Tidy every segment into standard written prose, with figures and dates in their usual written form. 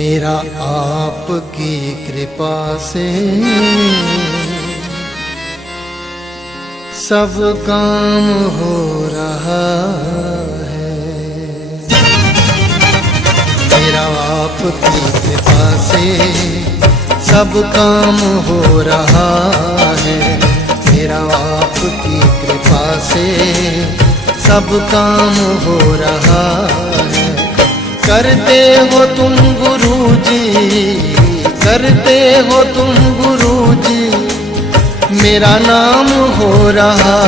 मेरा आपकी कृपा से सब काम हो रहा है। मेरा आपकी कृपा से सब काम हो रहा है। मेरा आपकी कृपा से सब काम हो रहा है। करते हो तुम गुरुजी, करते हो तुम गुरुजी, मेरा नाम हो रहा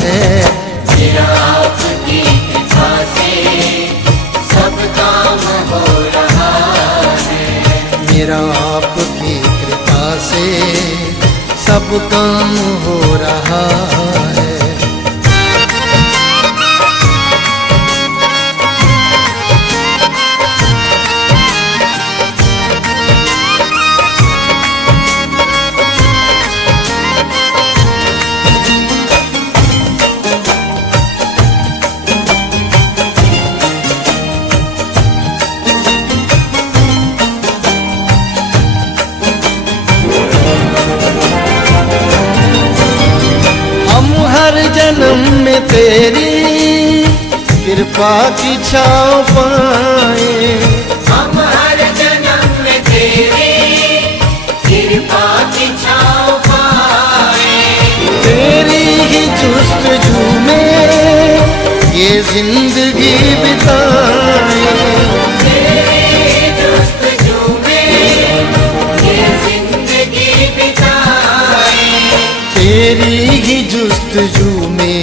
है। मेरा आपकी कृपा से सब काम हो रहा है। मेरा आपकी कृपा से सब काम हो रहा है। हर जन्म में तेरी कृपा की छाँव पाए। हम हर जन्म में तेरी कृपा की छाँव पाए। तेरी ही जुस्तजू में ये जिंदगी बिताए। तेरी जुस्तजू में ये जिंदगी बिताए। तेरी ही जुस्तजू में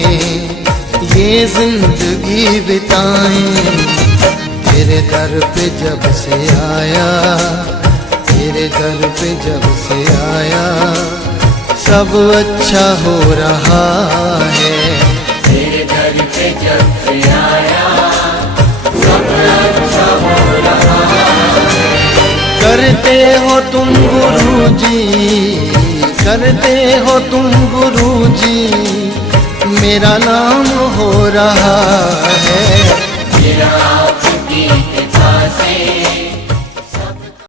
ये जिंदगी बिताएं। तेरे दर पे जब से आया, तेरे दर पे जब से आया, सब अच्छा हो रहा है। तेरे दर पे जब से आया सब अच्छा हो रहा है। करते हो तुम गुरुजी, करते हो तुम गुरुजी, मेरा नाम हो रहा है। मेरा